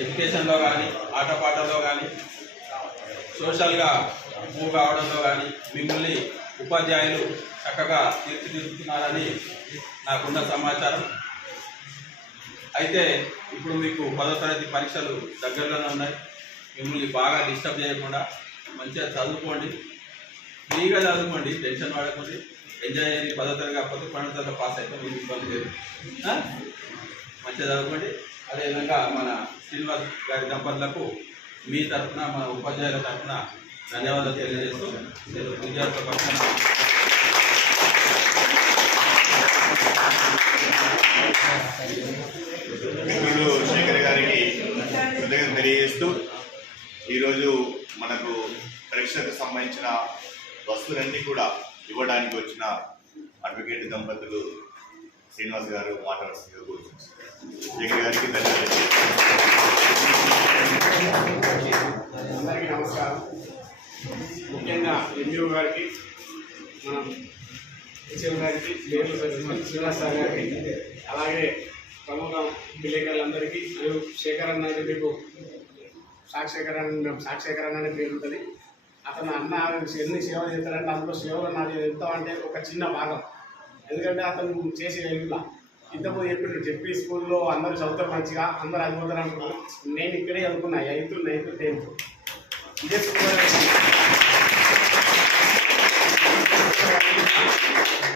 ఎడ్యుకేషన్లో కానీ ఆటపాటల్లో కానీ సోషల్గా మూవ్ కావడంలో కానీ మిమ్మల్ని ఉపాధ్యాయులు చక్కగా తీర్చిదిద్దుతున్నారని నాకున్న సమాచారం. అయితే ఇప్పుడు మీకు పదో తరగతి పరీక్షలు దగ్గరలోనే ఉన్నాయి. మిమ్మల్ని బాగా డిస్టర్బ్ చేయకుండా మంచిగా చదువుకోండి. ఫ్రీగా చదువుకోండి టెన్షన్ పడకండి. ఎంజాయ్ చేయండి. పదో తరగతి పదో పన్నెండు తరగతి పాస్ అయితే మీకు ఇబ్బంది లేదు. మంచిగా చదువుకోండి అదేవిధంగా మన శ్రీనివాస్ గారి దంపతులకు మీ తరఫున మన ఉపాధ్యాయుల తరఫున ధన్యవాదాలు తెలియజేస్తూ విద్యార్థుల పక్షాన శేఖర్ గారికి కృతజ్ఞత తెలియజేస్తూ ఈరోజు మనకు పరీక్షకు సంబంధించిన వస్తువులన్నీ కూడా ఇవ్వడానికి వచ్చిన అడ్వకేట్ దంపతులు శ్రీనివాస్ గారు మాట్లాడుతున్నారు కూర్చున్నారు. గారికి ధన్యవాదాలు. అందరికీ నమస్కారం ముఖ్యంగా ఎంఈఓ గారికి మనం హెచ్ఎం గారికి పేర్లు శ్రీనివాస్ సార్ గారికి అలాగే ప్రముఖ విలేకరులందరికీ మరియు శేఖర్ అన్న మీకు సాక్షేఖర్ అన్న సాక్షేఖర్ అన్న అనే పేరు ఉంటుంది. అతను అన్న ఎన్ని సేవలు చేస్తారంటే అందులో సేవలు నాది ఎంత అంటే ఒక చిన్న భాగం. ఎందుకంటే అతను చేసే ఇలా ఇంతకుముందు చెప్పిండు చెప్పి స్కూల్లో అందరూ చదువుతారు మంచిగా అందరూ చదువుతారు అనుకున్నాను నేను ఇక్కడే చదువుకున్నా ఎయిత్ నైన్త్ టెన్త్. ఇదే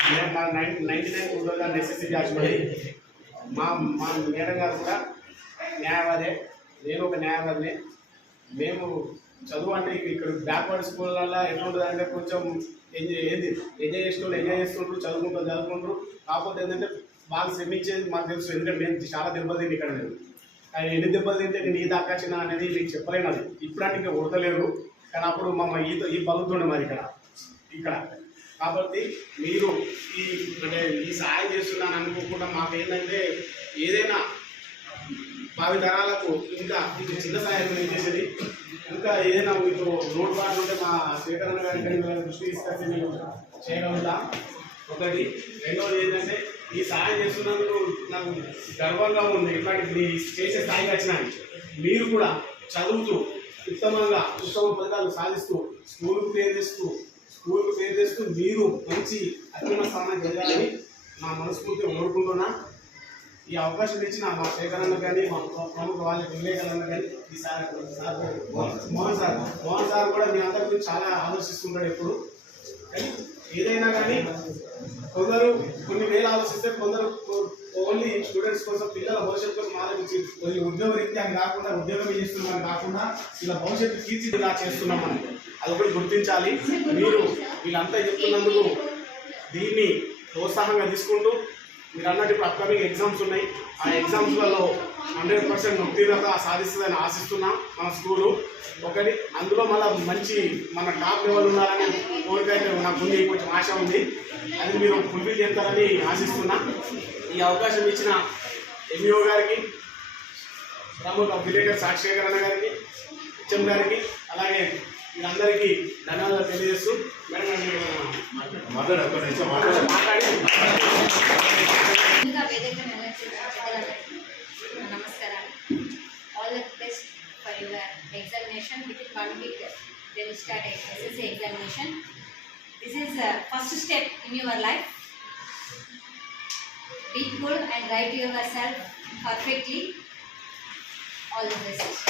నేను మా nine ninety nine two necessary SSC మా మా మేడం గారు కూడా న్యాయవాదే నేను ఒక న్యాయవాదిని మేము చదువు అంటే ఇక్కడ బ్యాక్వర్డ్ స్కూళ్ళల్లో ఎట్లా అంటే కొంచెం ఎంజాయ్ ఏంది? ఎంజాయ్ చేసిన ఎంజాయ్ చేస్తుంటారు చదువుకుంటారు చదువుకుంటారు కాకపోతే ఏంటంటే బాగా శ్రమించేది మాకు తెలుసు ఎందుకంటే నేను చాలా దెబ్బలు తిని ఇక్కడ నేను ఎన్ని దెబ్బలు తింటే నేను ఈ దాకా అనేది మీకు చెప్పలేను అది. ఇప్పుడంటే ఇంకా ఉడతలేరు. కానీ అప్పుడు మా ఈత ఈ పలుతుండే మరి ఇక్కడ. ఇక్కడ. కాబట్టి మీరు ఈ అంటే ఈ సహాయం చేస్తున్నాను అనుకోకుండా మాకు ఏంటంటే ఏదైనా భావి తరాలకు ఇంకా మీకు చిన్న సహాయం చేసేది. ఇంకా ఏదైనా మీకు రోడ్ బార్ ఉంటే మా స్వీకరణ గారి దృష్టి తీసుకొచ్చి మేము చేయగలుగుతాం. ఒకటి. రెండవది ఏంటంటే ఈ సహాయం చేస్తున్నందుకు నాకు గర్వంగా ఉంది. ఇట్లాంటి మీ చేసే స్థాయికి వచ్చినా మీరు కూడా చదువుతూ ఉత్తమంగా ఉత్తమ ఫలితాలు సాధిస్తూ స్కూల్కు పేరు తెస్తూ స్కూల్కు పేరు తెస్తూ మీరు మంచి అత్యున్న స్థానానికి జరగాలని నా మనస్ఫూర్తిగా కోరుకుంటున్నా. ఈ అవకాశం ఇచ్చిన మా శేఖరన్న కానీ మా ప్రముఖ వాళ్ళ వివేకానంద కానీ ఈ sir sir Mohan sir Mohan sir కూడా మీ అందరి గురించి చాలా ఆలోచిస్తుంటాడు ఎప్పుడు. కానీ ఏదైనా కానీ కొందరు కొన్ని వేలు ఆలోచిస్తే కొందరు ఓన్లీ స్టూడెంట్స్ కోసం పిల్లల భవిష్యత్తు కోసం ఆలోచించి కొన్ని ఉద్యోగ రీత్యా కాకుండా ఉద్యోగం చేస్తున్నాం కాకుండా ఇలా భవిష్యత్తు తీర్చిదిలా చేస్తున్నాం మనం అది ఒకటి గుర్తించాలి. మీరు వీళ్ళంతా చెప్తున్నందుకు దీన్ని ప్రోత్సాహంగా తీసుకుంటూ మీరు అన్నట్టు ఇప్పుడు అప్కమింగ్ ఎగ్జామ్స్ ఉన్నాయి. ఆ ఎగ్జామ్స్లలో హండ్రెడ్ పర్సెంట్ ఉత్తీర్ణత సాధిస్తుందని ఆశిస్తున్నాం మన స్కూలు. ఒకటి అందులో మళ్ళీ మంచి మన టాప్ లెవెల్ ఉండాలని కోరిక అయితే నాకు ఉంది కొంచెం ఆశ ఉంది. అది మీరు ఫుల్ఫిల్ చేస్తారని ఆశిస్తున్నా. ఈ అవకాశం ఇచ్చిన ఎంఈఓ గారికి ప్రముఖ విలేకర్ సాక్షేఖర్ అన్న గారికి హెచ్ఎం గారికి అలాగే వీళ్ళందరికీ ధన్యవాదాలు తెలియజేస్తూ మేడం గారు మీరు మాట్లాడు ఒక్క నిమిషం మాట్లాడు మాట్లాడి. ముందుగా వేదిక మీద నిలబడిన పెద్దలందరికీ నా నమస్కారాలు all the best for your examination with in one week they will start SSC examination this is first step in your life be good and write your self perfectly all the best